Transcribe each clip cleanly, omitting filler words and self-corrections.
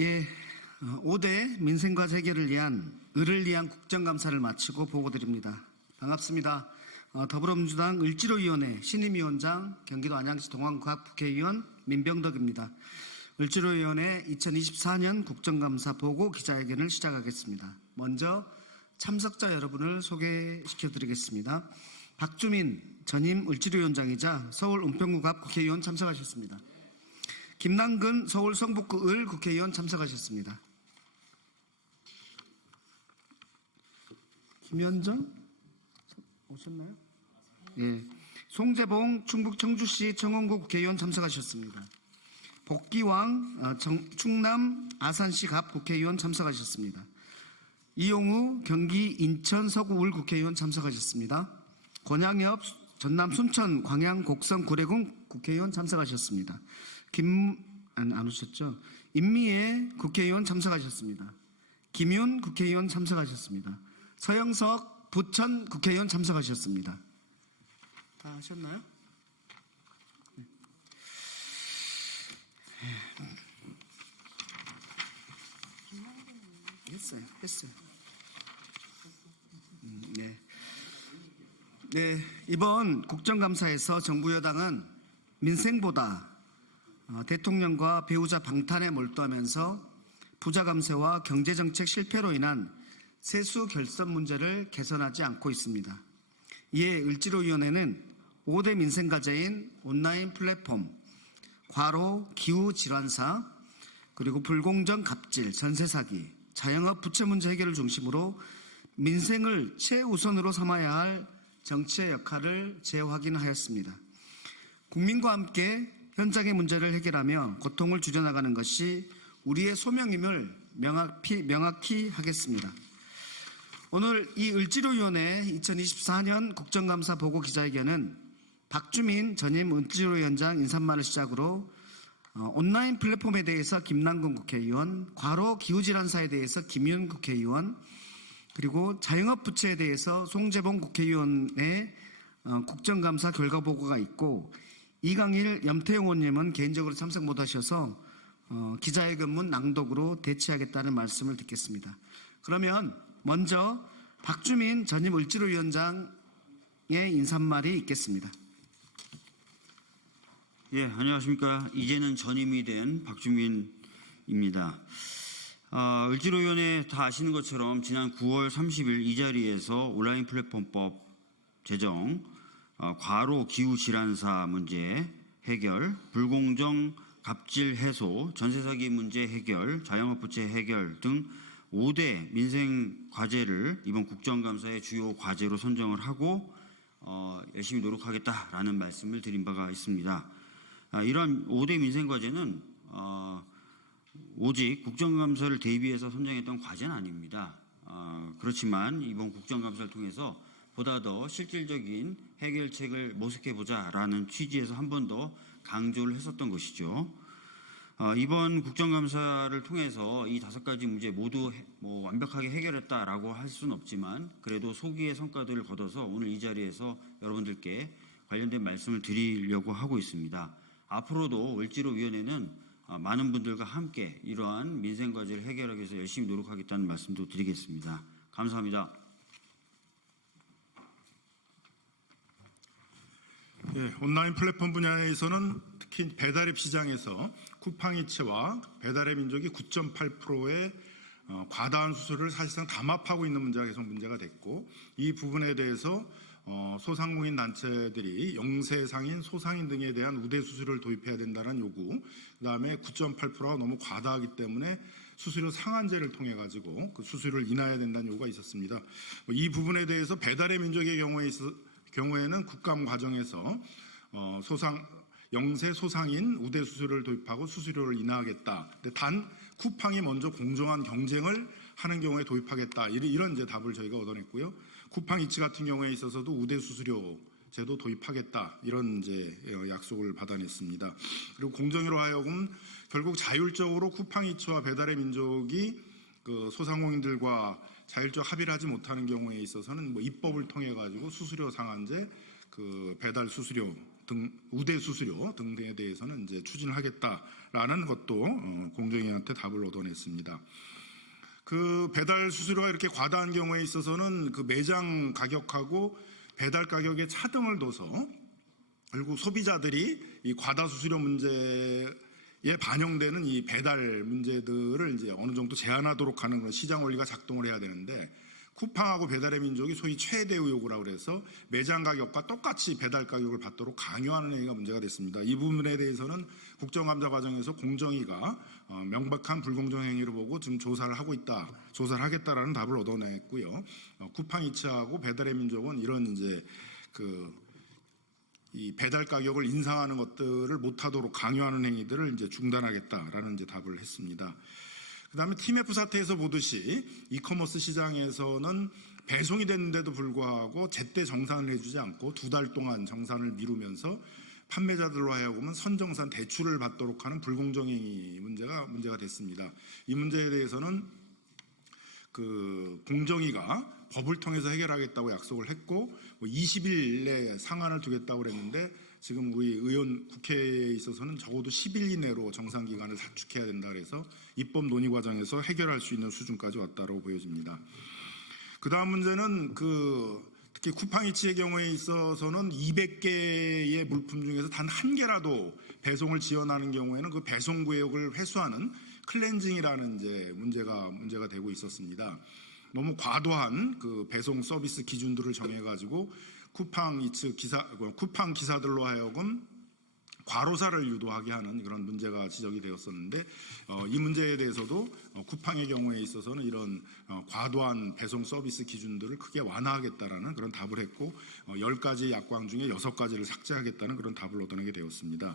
예, 5대 민생과제 해결을 위한 을을 위한 국정감사를 마치고 보고드립니다. 반갑습니다. 더불어민주당 을지로위원회 신임위원장 경기도 안양시 동안구갑 국회의원 민병덕입니다. 을지로위원회 2024년 국정감사 보고 기자회견을 시작하겠습니다. 먼저 참석자 여러분을 소개시켜드리겠습니다. 박주민 전임 을지로위원장이자 서울 은평구갑 국회의원 참석하셨습니다. 김남근 서울 성북구 을 국회의원 참석하셨습니다. 김현정 오셨나요? 예. 송재봉 충북 청주시 청원구 국회의원 참석하셨습니다. 복기왕 충남 아산시 갑 국회의원 참석하셨습니다. 이용우 경기 인천 서구 을 국회의원 참석하셨습니다. 권양엽 전남 순천 광양 곡성 구례군 국회의원 참석하셨습니다. 안 오셨죠? 임미애 국회의원 참석하셨습니다. 김윤 국회의원 참석하셨습니다. 서영석 부천 국회의원 참석하셨습니다. 다 하셨나요? 네. 했어요. 네. 네, 이번 국정감사에서 정부 여당은 민생보다 대통령과 배우자 방탄에 몰두하면서 부자 감세와 경제정책 실패로 인한 세수 결선 문제를 개선하지 않고 있습니다. 이에 을지로위원회는 5대 민생과제인 온라인 플랫폼, 과로 기후질환사, 그리고 불공정 갑질, 전세사기, 자영업 부채 문제 해결을 중심으로 민생을 최우선으로 삼아야 할 정치의 역할을 재확인하였습니다. 국민과 함께 현장의 문제를 해결하며 고통을 줄여나가는 것이 우리의 소명임을 명확히 하겠습니다. 오늘 이 을지로위원회 2024년 국정감사 보고 기자회견은 박주민 전임 을지로위원장 인사말을 시작으로 온라인 플랫폼에 대해서 김남근 국회의원, 과로 기후질환사에 대해서 김윤 국회의원, 그리고 자영업 부채에 대해서 송재봉 국회의원의 국정감사 결과 보고가 있고, 이강일 염태용 의원님은 개인적으로 참석 못하셔서 기자회견문 낭독으로 대체하겠다는 말씀을 듣겠습니다. 그러면 먼저 박주민 전임 을지로위원장의 인사말이 있겠습니다. 예, 안녕하십니까. 이제는 전임이 된 박주민입니다. 을지로위원회 다 아시는 것처럼 지난 9월 30일 이 자리에서 온라인 플랫폼법 제정, 과로 기후질환사 문제 해결, 불공정 갑질 해소, 전세사기 문제 해결, 자영업 부채 해결 등 5대 민생 과제를 이번 국정감사의 주요 과제로 선정을 하고 열심히 노력하겠다라는 말씀을 드린 바가 있습니다. 이런 5대 민생 과제는 오직 국정감사를 대비해서 선정했던 과제는 아닙니다. 그렇지만 이번 국정감사를 통해서 보다 더 실질적인 해결책을 모색해보자라는 취지에서 한 번 더 강조를 했었던 것이죠. 이번 국정감사를 통해서 이 5가지 문제 모두 완벽하게 해결했다라고 할 수는 없지만 그래도 소기의 성과들을 거둬서 오늘 이 자리에서 여러분들께 관련된 말씀을 드리려고 하고 있습니다. 앞으로도 을지로위원회는 많은 분들과 함께 이러한 민생과제를 해결하기 위해서 열심히 노력하겠다는 말씀도 드리겠습니다. 감사합니다. 예, 온라인 플랫폼 분야에서는 특히 배달앱 시장에서 쿠팡이츠와 배달의 민족이 9.8%의 과다한 수수료를 사실상 담합하고 있는 문제가 계속 문제가 됐고, 이 부분에 대해서 소상공인 단체들이 영세상인, 소상인 등에 대한 우대 수수료를 도입해야 된다는 요구, 그다음에 9.8%가 너무 과다하기 때문에 수수료 상한제를 통해 가지고 그 수수료를 인하해야 된다는 요구가 있었습니다. 이 부분에 대해서 배달의 민족의 경우에는 국감 과정에서 영세 소상인 우대 수수료를 도입하고 수수료를 인하하겠다. 근데 단 쿠팡이 먼저 공정한 경쟁을 하는 경우에 도입하겠다. 이런 이제 답을 저희가 얻어냈고요. 쿠팡이츠 같은 경우에 있어서도 우대 수수료 제도 도입하겠다. 이런 이제 약속을 받아냈습니다. 그리고 공정위로 하여금 결국 자율적으로 쿠팡이츠와 배달의 민족이 그 소상공인들과 자율적 합의를 하지 못하는 경우에 있어서는 입법을 통해 가지고 수수료 상한제, 그 배달 수수료 우대 수수료 등등에 대해서는 이제 추진을 하겠다라는 것도 공정위한테 답을 얻어냈습니다. 그 배달 수수료가 이렇게 과다한 경우에 있어서는 그 매장 가격하고 배달 가격에 차등을 둬서 결국 소비자들이 이 과다 수수료 문제에 반영되는 이 배달 문제들을 이제 어느 정도 제한하도록 하는 그런 시장 원리가 작동을 해야 되는데, 쿠팡하고 배달의 민족이 소위 최대의 요구라고 그래서 매장 가격과 똑같이 배달 가격을 받도록 강요하는 행위가 문제가 됐습니다. 이 부분에 대해서는 국정감사 과정에서 공정위가 명백한 불공정 행위를 보고 지금 조사를 하겠다라는 답을 얻어냈고요. 쿠팡이츠하고 배달의 민족은 이런 이제 이 배달 가격을 인상하는 것들을 못하도록 강요하는 행위들을 이제 중단하겠다라는 이제 답을 했습니다. 그다음에 TMF 사태에서 보듯이 이커머스 시장에서는 배송이 됐는데도 불구하고 제때 정산을 해주지 않고 2달 동안 정산을 미루면서 판매자들로 하여금은 선정산 대출을 받도록 하는 불공정 행위 문제가 됐습니다. 이 문제에 대해서는 그 공정위가 법을 통해서 해결하겠다고 약속을 했고 20일 내에 상한을 두겠다고 그랬는데, 지금 우리 국회에 있어서는 적어도 10일 이내로 정상 기간을 단축해야 된다 그래서 입법 논의 과정에서 해결할 수 있는 수준까지 왔다고 보여집니다. 그 다음 문제는 특히 쿠팡이츠의 경우에 있어서는 200개의 물품 중에서 단 한 개라도 배송을 지연하는 경우에는 그 배송 구역을 회수하는 클렌징이라는 이제 문제가 되고 있었습니다. 너무 과도한 그 배송 서비스 기준들을 정해가지고 쿠팡 기사들로 하여금 과로사를 유도하게 하는 그런 문제가 지적이 되었었는데, 이 문제에 대해서도 쿠팡의 경우에 있어서는 이런 과도한 배송 서비스 기준들을 크게 완화하겠다라는 그런 답을 했고, 10가지 약관 중에 6가지를 삭제하겠다는 그런 답을 얻어내게 되었습니다.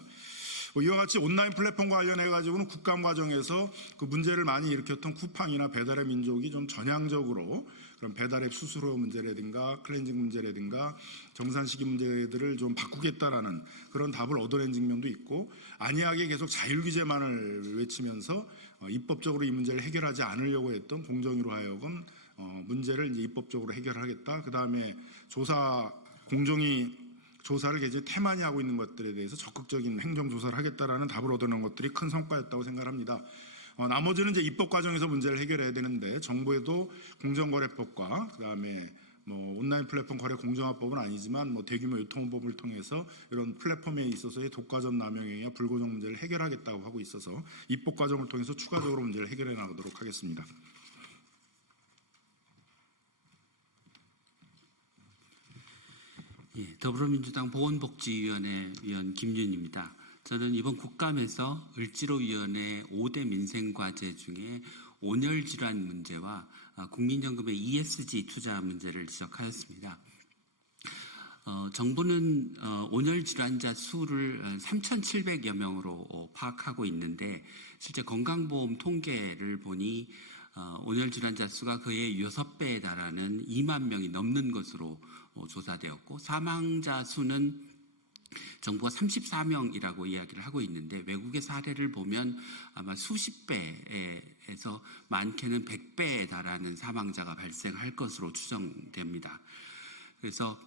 이와 같이 온라인 플랫폼과 관련해 가지고는 국감 과정에서 그 문제를 많이 일으켰던 쿠팡이나 배달의 민족이 좀 전향적으로 그런 배달앱 수수료 문제라든가 클렌징 문제라든가 정산 시기 문제들을 좀 바꾸겠다라는 그런 답을 얻어낸 측면도 있고, 안이하게 계속 자율 규제만을 외치면서 입법적으로 이 문제를 해결하지 않으려고 했던 공정위로 하여금 문제를 이제 입법적으로 해결하겠다. 그 다음에 공정위 조사를 굉장히 태만히 하고 있는 것들에 대해서 적극적인 행정 조사를 하겠다라는 답을 얻어낸 것들이 큰 성과였다고 생각합니다. 나머지는 이제 입법 과정에서 문제를 해결해야 되는데, 정부에도 공정거래법과 그다음에 온라인 플랫폼 거래 공정화법은 아니지만 대규모 유통법을 통해서 이런 플랫폼에 있어서의 독과점 남용행위와 불공정 문제를 해결하겠다고 하고 있어서 입법 과정을 통해서 추가적으로 문제를 해결해 나가도록 하겠습니다. 예, 더불어민주당 보건복지위원회 위원 김윤입니다. 저는 이번 국감에서 을지로위원회 5대 민생과제 중에 온열질환 문제와 국민연금의 ESG 투자 문제를 지적하였습니다. 정부는 온열질환자 수를 3,700여 명으로 파악하고 있는데, 실제 건강보험 통계를 보니 온열질환자 수가 그의 6배에 달하는 2만 명이 넘는 것으로 조사되었고, 사망자 수는 정부가 34명이라고 이야기를 하고 있는데, 외국의 사례를 보면 아마 수십 배에서 많게는 100배에 달하는 사망자가 발생할 것으로 추정됩니다. 그래서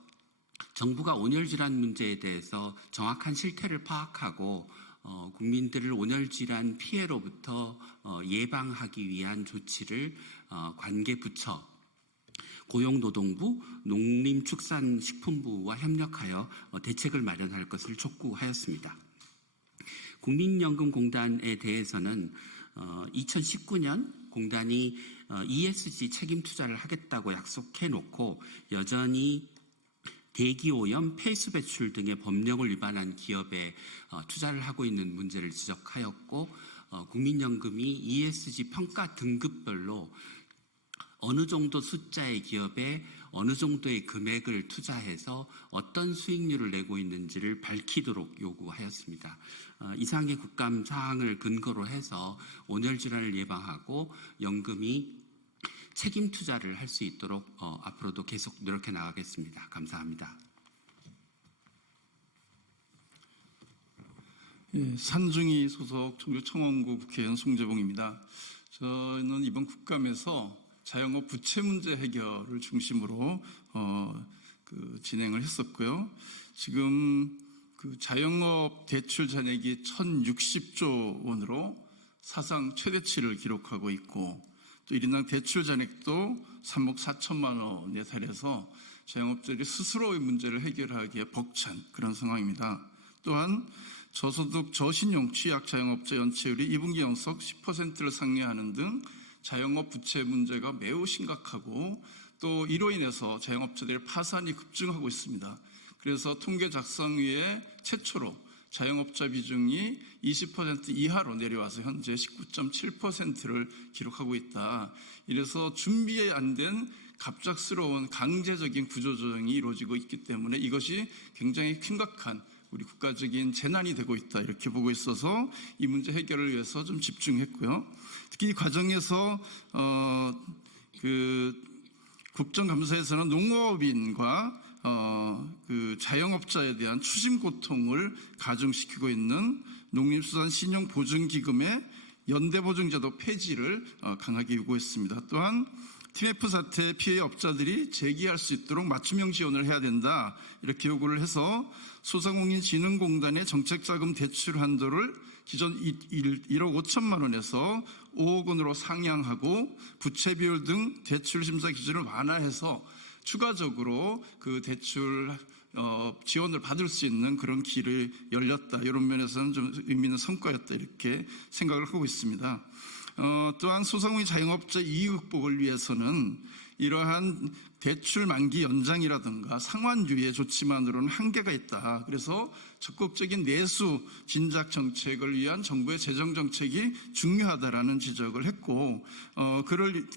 정부가 온열질환 문제에 대해서 정확한 실태를 파악하고 국민들을 온열질환 피해로부터 예방하기 위한 조치를 관계부처, 고용노동부, 농림축산식품부와 협력하여 대책을 마련할 것을 촉구하였습니다. 국민연금공단에 대해서는 2019년 공단이 ESG 책임 투자를 하겠다고 약속해놓고 여전히 대기오염, 폐수 배출 등의 법령을 위반한 기업에 투자를 하고 있는 문제를 지적하였고, 국민연금이 ESG 평가 등급별로 어느 정도 숫자의 기업에 어느 정도의 금액을 투자해서 어떤 수익률을 내고 있는지를 밝히도록 요구하였습니다. 이상의 국감 사항을 근거로 해서 온열질환을 예방하고 연금이 책임 투자를 할 수 있도록 앞으로도 계속 노력해 나가겠습니다. 감사합니다. 예, 산중이 소속 청주청원구 국회의원 송재봉입니다. 저는 이번 국감에서 자영업 부채 문제 해결을 중심으로 진행을 했었고요. 지금 그 자영업 대출 잔액이 1,060조 원으로 사상 최대치를 기록하고 있고 또 1인당 대출 잔액도 3억 4천만 원에 달해서 자영업자들이 스스로의 문제를 해결하기에 벅찬 그런 상황입니다. 또한 저소득 저신용 취약 자영업자 연체율이 2분기 연속 10%를 상회하는 등 자영업 부채 문제가 매우 심각하고 또 이로 인해서 자영업자들의 파산이 급증하고 있습니다. 그래서 통계 작성위에 최초로 자영업자 비중이 20% 이하로 내려와서 현재 19.7%를 기록하고 있다. 이래서 준비 안 된 갑작스러운 강제적인 구조조정이 이루어지고 있기 때문에 이것이 굉장히 심각한 우리 국가적인 재난이 되고 있다 이렇게 보고 있어서 이 문제 해결을 위해서 좀 집중했고요. 특히 이 과정에서 국정감사에서는 농업인과 그 자영업자에 대한 추심 고통을 가중시키고 있는 농림수산신용보증기금의 연대보증제도 폐지를 강하게 요구했습니다. 또한 TMF 사태 피해 업자들이 재기할 수 있도록 맞춤형 지원을 해야 된다 이렇게 요구를 해서 소상공인진흥공단의 정책자금 대출 한도를 기존 1억 5천만 원에서 5억 원으로 상향하고 부채 비율 등 대출 심사 기준을 완화해서 추가적으로 그 대출 지원을 받을 수 있는 그런 길을 열렸다. 이런 면에서는 좀 의미 있는 성과였다 이렇게 생각을 하고 있습니다. 또한 소상공인 자영업자 이익 극복을 위해서는 이러한 대출 만기 연장이라든가 상환 유예 조치만으로는 한계가 있다. 그래서 적극적인 내수 진작 정책을 위한 정부의 재정 정책이 중요하다라는 지적을 했고,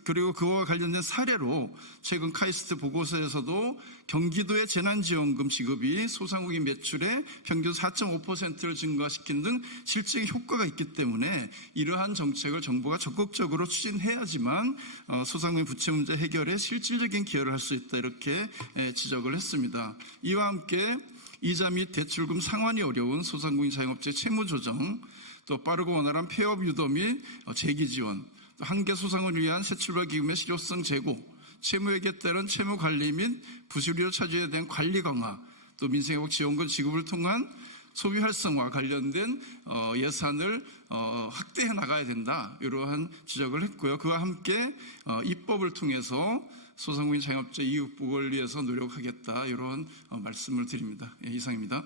그리고 그와 관련된 사례로 최근 카이스트 보고서에서도 경기도의 재난지원금 지급이 소상공인 매출의 평균 4.5%를 증가시킨 등 실제 효과가 있기 때문에 이러한 정책을 정부가 적극적으로 추진해야지만 소상공인 부채 문제 해결에 실질적인 기여를 할 수 있다 이렇게 지적을 했습니다. 이와 함께 이자 및 대출금 상환이 어려운 소상공인 자영업자의 채무 조정, 또 빠르고 원활한 폐업 유도 및 재기 지원, 또 한계 소상공인을 위한 새출발 기금의 실효성 제고, 채무액에 따른 채무 관리 및 부실료 차지에 대한 관리 강화, 또 민생회복 지원금 지급을 통한 소비 활성화 관련된 예산을 확대해 나가야 된다. 이러한 지적을 했고요. 그와 함께 입법을 통해서 소상공인 자영업자 이익 극복을 위해서 노력하겠다. 이러한 말씀을 드립니다. 예, 이상입니다.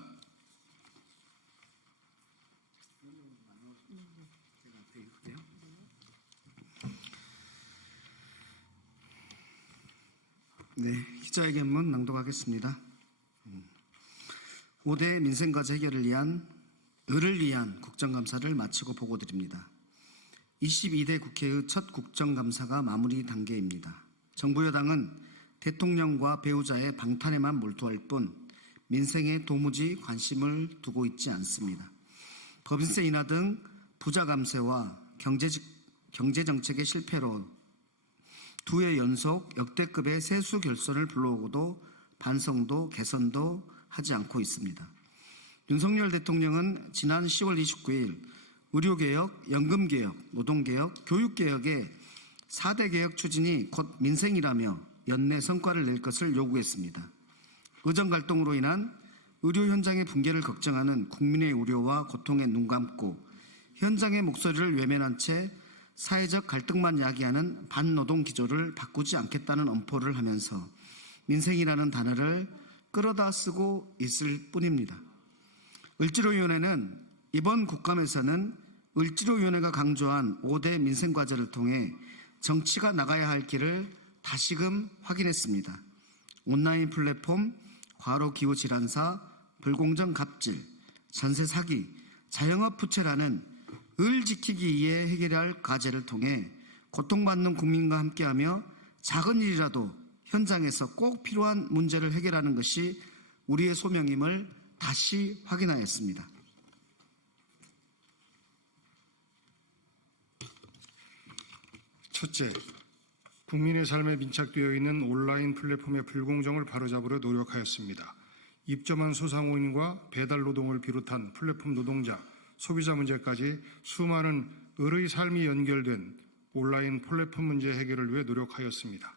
네, 기자회견문 낭독하겠습니다. 5대 민생과제 해결을 위한 국정감사를 마치고 보고드립니다. 22대 국회의 첫 국정감사가 마무리 단계입니다. 정부 여당은 대통령과 배우자의 방탄에만 몰두할 뿐 민생에 도무지 관심을 두고 있지 않습니다. 법인세 인하 등 부자 감세와 경제정책의 실패로 두 해 연속 역대급의 세수 결손을 불러오고도 반성도 개선도 하지 않고 있습니다. 윤석열 대통령은 지난 10월 29일 의료개혁, 연금개혁, 노동개혁, 교육개혁의 4대 개혁 추진이 곧 민생이라며 연내 성과를 낼 것을 요구했습니다. 의정 갈등으로 인한 의료 현장의 붕괴를 걱정하는 국민의 우려와 고통에 눈 감고 현장의 목소리를 외면한 채 사회적 갈등만 야기하는 반노동 기조를 바꾸지 않겠다는 엄포를 하면서 민생이라는 단어를 끌어다 쓰고 있을 뿐입니다. 을지로위원회는 이번 국감에서는 을지로위원회가 강조한 5대 민생과제를 통해 정치가 나가야 할 길을 다시금 확인했습니다. 온라인 플랫폼, 과로기후질환사, 불공정 갑질, 전세 사기, 자영업 부채라는 을 지키기 위해 해결해야 할 과제를 통해 고통받는 국민과 함께하며 작은 일이라도 현장에서 꼭 필요한 문제를 해결하는 것이 우리의 소명임을 다시 확인하였습니다. 첫째, 국민의 삶에 밀착되어 있는 온라인 플랫폼의 불공정을 바로잡으려 노력하였습니다. 입점한 소상공인과 배달 노동을 비롯한 플랫폼 노동자, 소비자 문제까지 수많은 을의 삶이 연결된 온라인 플랫폼 문제 해결을 위해 노력하였습니다.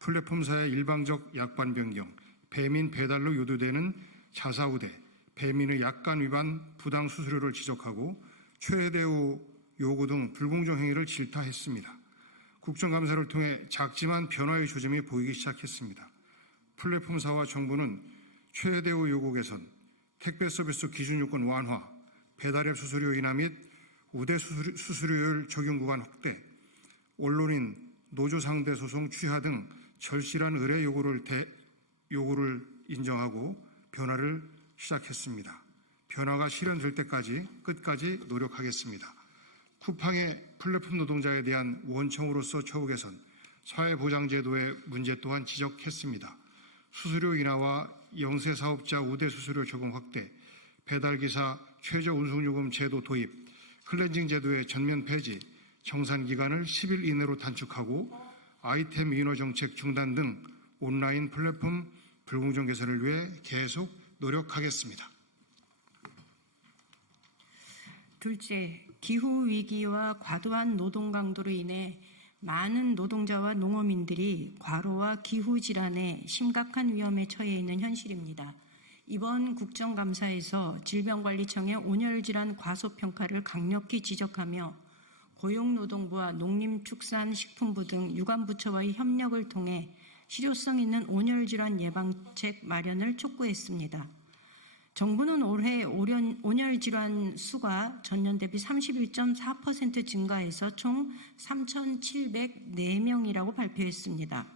플랫폼사의 일방적 약관 변경, 배민 배달로 유도되는 자사우대, 배민의 약관 위반, 부당 수수료를 지적하고 최대우 요구 등 불공정 행위를 질타했습니다. 국정감사를 통해 작지만 변화의 조짐이 보이기 시작했습니다. 플랫폼사와 정부는 최대우 요구 개선, 택배 서비스 기준 요건 완화, 배달앱 수수료 인하 및 우대 수수료율 적용 구간 확대, 언론인, 노조 상대 소송 취하 등 절실한 의뢰 요구를 인정하고 변화를 시작했습니다. 변화가 실현될 때까지 끝까지 노력하겠습니다. 쿠팡의 플랫폼 노동자에 대한 원청으로서 처우 개선, 사회보장제도의 문제 또한 지적했습니다. 수수료 인하와 영세 사업자 우대 수수료 적용 확대, 배달기사 최저 운송요금 제도 도입, 클렌징 제도의 전면 폐지, 정산 기간을 10일 이내로 단축하고 아이템 인허 정책 중단 등 온라인 플랫폼 불공정 개선을 위해 계속 노력하겠습니다. 둘째, 기후 위기와 과도한 노동 강도로 인해 많은 노동자와 농어민들이 과로와 기후 질환에 심각한 위험에 처해 있는 현실입니다. 이번 국정감사에서 질병관리청의 온열질환 과소평가를 강력히 지적하며 고용노동부와 농림축산식품부 등 유관부처와의 협력을 통해 실효성 있는 온열질환 예방책 마련을 촉구했습니다. 정부는 올해 온열질환 수가 전년 대비 31.4% 증가해서 총 3,704명이라고 발표했습니다.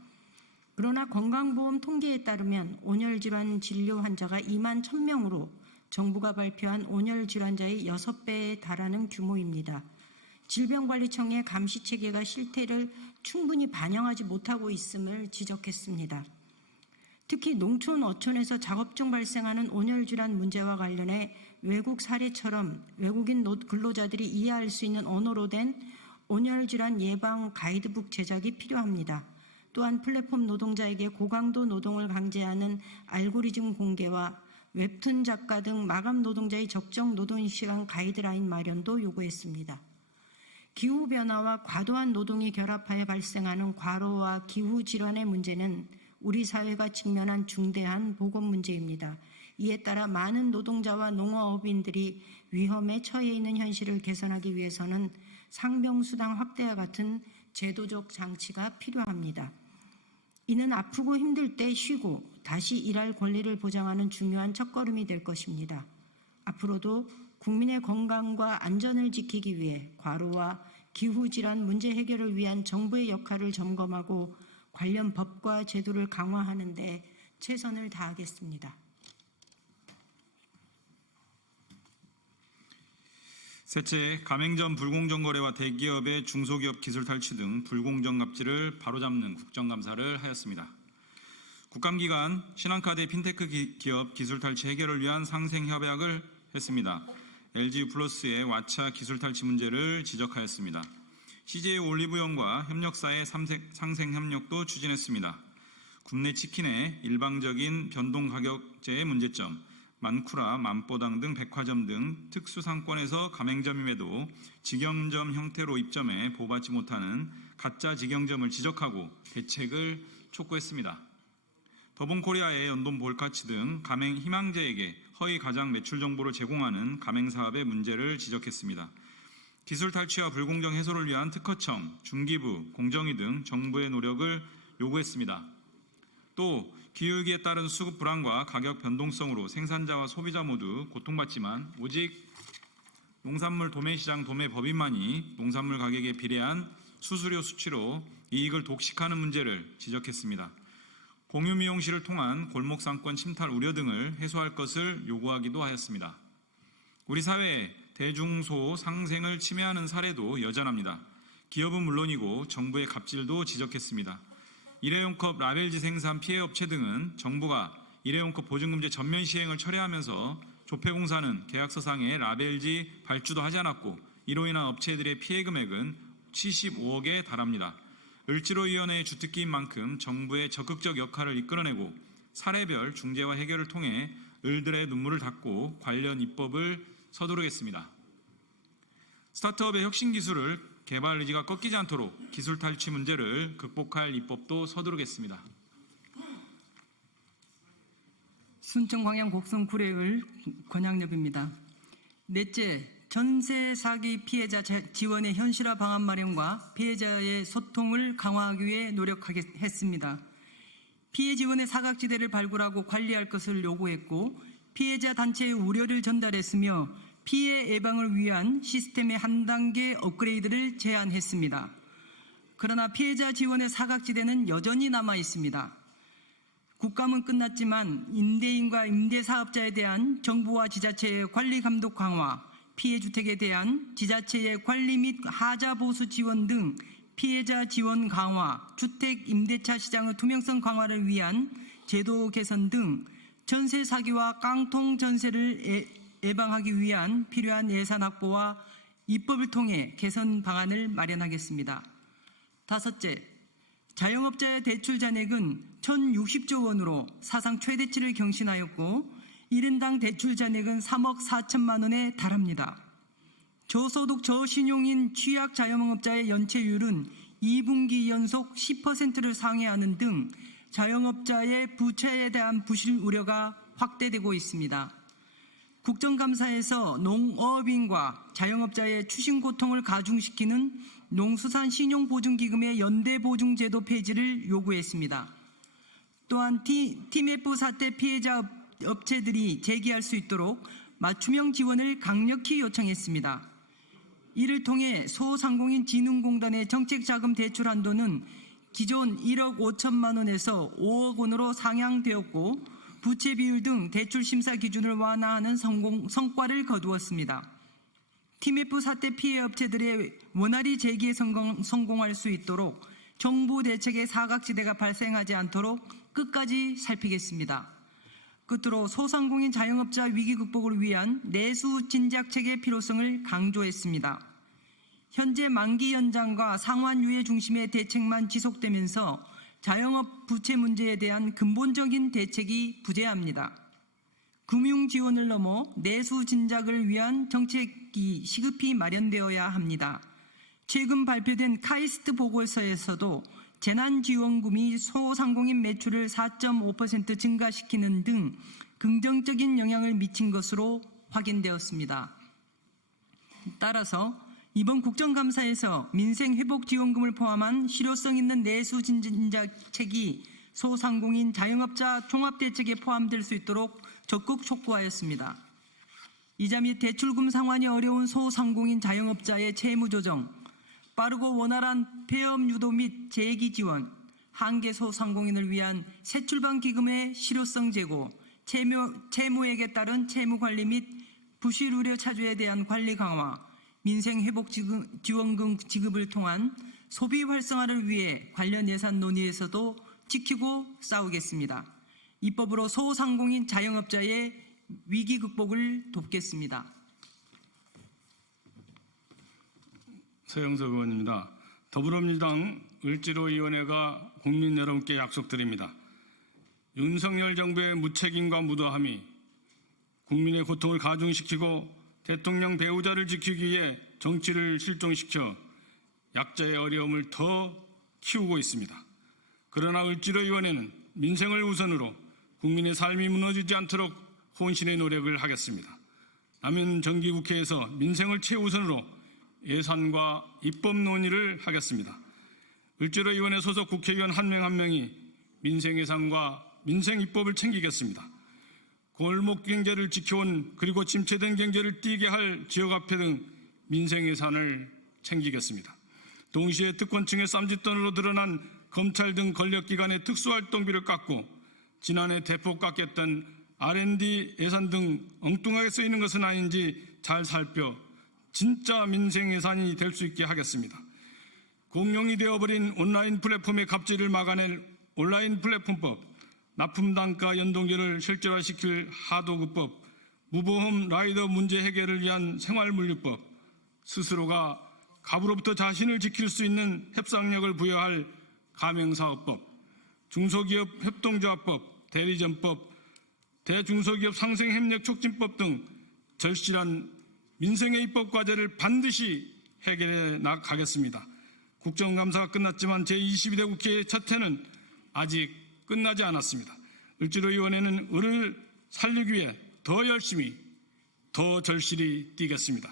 그러나 건강보험 통계에 따르면 온열질환 진료 환자가 2만 1,000명으로 정부가 발표한 온열질환자의 6배에 달하는 규모입니다. 질병관리청의 감시체계가 실태를 충분히 반영하지 못하고 있음을 지적했습니다. 특히 농촌, 어촌에서 작업 중 발생하는 온열질환 문제와 관련해 외국 사례처럼 외국인 근로자들이 이해할 수 있는 언어로 된 온열질환 예방 가이드북 제작이 필요합니다. 또한 플랫폼 노동자에게 고강도 노동을 강제하는 알고리즘 공개와 웹툰 작가 등 마감 노동자의 적정 노동시간 가이드라인 마련도 요구했습니다. 기후변화와 과도한 노동이 결합하여 발생하는 과로와 기후질환의 문제는 우리 사회가 직면한 중대한 보건 문제입니다. 이에 따라 많은 노동자와 농어업인들이 위험에 처해 있는 현실을 개선하기 위해서는 상병수당 확대와 같은 제도적 장치가 필요합니다. 이는 아프고 힘들 때 쉬고 다시 일할 권리를 보장하는 중요한 첫걸음이 될 것입니다. 앞으로도 국민의 건강과 안전을 지키기 위해 과로와 기후질환 문제 해결을 위한 정부의 역할을 점검하고 관련 법과 제도를 강화하는 데 최선을 다하겠습니다. 셋째, 가맹점 불공정 거래와 대기업의 중소기업 기술 탈취 등 불공정 갑질을 바로잡는 국정감사를 하였습니다. 국감기간 신한카드 핀테크 기업 기술 탈취 해결을 위한 상생 협약을 했습니다. LG유플러스의 왓챠 기술 탈취 문제를 지적하였습니다. CJ 올리브영과 협력사의 상생 협력도 추진했습니다. 국내 치킨의 일방적인 변동 가격제의 문제점, 만쿠라, 만보당 등 백화점 등 특수상권에서 가맹점임에도 직영점 형태로 입점해 보호받지 못하는 가짜 직영점을 지적하고 대책을 촉구했습니다. 더본코리아의 연돈 볼카치 등 가맹 희망제에게 허위 가장 매출 정보를 제공하는 가맹사업의 문제를 지적했습니다. 기술 탈취와 불공정 해소를 위한 특허청, 중기부, 공정위 등 정부의 노력을 요구했습니다. 또 기후위기에 따른 수급 불안과 가격 변동성으로 생산자와 소비자 모두 고통받지만 오직 농산물 도매시장 도매법인만이 농산물 가격에 비례한 수수료 수치로 이익을 독식하는 문제를 지적했습니다. 공유미용실을 통한 골목상권 침탈 우려 등을 해소할 것을 요구하기도 하였습니다. 우리 사회에 대중소 상생을 침해하는 사례도 여전합니다. 기업은 물론이고 정부의 갑질도 지적했습니다. 일회용컵 라벨지 생산 피해업체 등은 정부가 일회용컵 보증금제 전면 시행을 철회하면서 조폐공사는 계약서상에 라벨지 발주도 하지 않았고 이로 인한 업체들의 피해 금액은 75억에 달합니다. 을지로위원회의 주특기인 만큼 정부의 적극적 역할을 이끌어내고 사례별 중재와 해결을 통해 을들의 눈물을 닦고 관련 입법을 서두르겠습니다. 스타트업의 혁신 기술을 개발 의지가 꺾이지 않도록 기술 탈취 문제를 극복할 입법도 서두르겠습니다. 순천 광양 곡성 구례을 권양엽입니다. 넷째, 전세 사기 피해자 지원의 현실화 방안 마련과 피해자의 소통을 강화하기 위해 노력하겠습니다. 피해 지원의 사각지대를 발굴하고 관리할 것을 요구했고 피해자 단체의 우려를 전달했으며 피해 예방을 위한 시스템의 한 단계 업그레이드를 제안했습니다. 그러나 피해자 지원의 사각지대는 여전히 남아 있습니다. 국감은 끝났지만 임대인과 임대사업자에 대한 정부와 지자체의 관리 감독 강화, 피해주택에 대한 지자체의 관리 및 하자 보수 지원 등 피해자 지원 강화, 주택 임대차 시장의 투명성 강화를 위한 제도 개선 등 전세 사기와 깡통 전세를 예방하기 위한 필요한 예산 확보와 입법을 통해 개선 방안을 마련하겠습니다. 다섯째, 자영업자의 대출 잔액은 1,060조 원으로 사상 최대치를 경신하였고 1인당 대출 잔액은 3억 4천만 원에 달합니다. 저소득 저신용인 취약 자영업자의 연체율은 2분기 연속 10%를 상회하는 등 자영업자의 부채에 대한 부실 우려가 확대되고 있습니다. 국정감사에서 농업인과 자영업자의 추심 고통을 가중시키는 농수산 신용보증기금의 연대보증제도 폐지를 요구했습니다. 또한 TMF 사태 피해자 업체들이 제기할 수 있도록 맞춤형 지원을 강력히 요청했습니다. 이를 통해 소상공인 진흥공단의 정책자금 대출 한도는 기존 1억 5천만 원에서 5억 원으로 상향되었고 부채 비율 등 대출 심사 기준을 완화하는 성과를 거두었습니다. TMF 사태 피해 업체들의 원활히 재기에 성공할 수 있도록 정부 대책의 사각지대가 발생하지 않도록 끝까지 살피겠습니다. 끝으로 소상공인 자영업자 위기 극복을 위한 내수 진작책의 필요성을 강조했습니다. 현재 만기 연장과 상환 유예 중심의 대책만 지속되면서 자영업 부채 문제에 대한 근본적인 대책이 부재합니다. 금융 지원을 넘어 내수 진작을 위한 정책이 시급히 마련되어야 합니다. 최근 발표된 카이스트 보고서에서도 재난지원금이 소상공인 매출을 4.5% 증가시키는 등 긍정적인 영향을 미친 것으로 확인되었습니다. 따라서 이번 국정감사에서 민생회복지원금을 포함한 실효성 있는 내수 진작책이 소상공인 자영업자 종합대책에 포함될 수 있도록 적극 촉구하였습니다. 이자 및 대출금 상환이 어려운 소상공인 자영업자의 채무조정, 빠르고 원활한 폐업 유도 및 재기 지원, 한계 소상공인을 위한 새출발 기금의 실효성 제고, 채무액에 따른 채무 관리 및 부실 우려 차주에 대한 관리 강화, 민생회복지원금 지급을 통한 소비 활성화를 위해 관련 예산 논의에서도 지키고 싸우겠습니다. 입법으로 소상공인 자영업자의 위기 극복을 돕겠습니다. 서영석 의원입니다. 더불어민주당 을지로위원회가 국민 여러분께 약속드립니다. 윤석열 정부의 무책임과 무도함이 국민의 고통을 가중시키고 대통령 배우자를 지키기 위해 정치를 실종시켜 약자의 어려움을 더 키우고 있습니다. 그러나 을지로위원회는 민생을 우선으로 국민의 삶이 무너지지 않도록 혼신의 노력을 하겠습니다. 남은 정기국회에서 민생을 최우선으로 예산과 입법 논의를 하겠습니다. 을지로위원회 소속 국회의원 한 명 한 명이 민생 예산과 민생 입법을 챙기겠습니다. 골목 경제를 지켜온 그리고 침체된 경제를 뛰게 할 지역화폐 등 민생 예산을 챙기겠습니다. 동시에 특권층의 쌈짓돈으로 드러난 검찰 등 권력기관의 특수활동비를 깎고 지난해 대폭 깎였던 R&D 예산 등 엉뚱하게 쓰이는 것은 아닌지 잘 살펴 진짜 민생 예산이 될 수 있게 하겠습니다. 공용이 되어버린 온라인 플랫폼의 갑질을 막아낼 온라인 플랫폼법, 납품단가 연동제를 실제화시킬 하도급법, 무보험 라이더 문제 해결을 위한 생활물류법, 스스로가 갑으로부터 자신을 지킬 수 있는 협상력을 부여할 가맹사업법, 중소기업 협동조합법, 대리점법, 대중소기업 상생협력 촉진법 등 절실한 민생의 입법 과제를 반드시 해결해 나가겠습니다. 국정감사가 끝났지만 제22대 국회의 첫 해는 아직 끝나지 않았습니다. 을지로위원회는 을을 살리기 위해 더 열심히, 더 절실히 뛰겠습니다.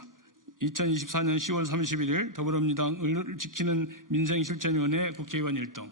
2024년 10월 31일 더불어민주당 을을 지키는 민생실천위원회 국회의원 1등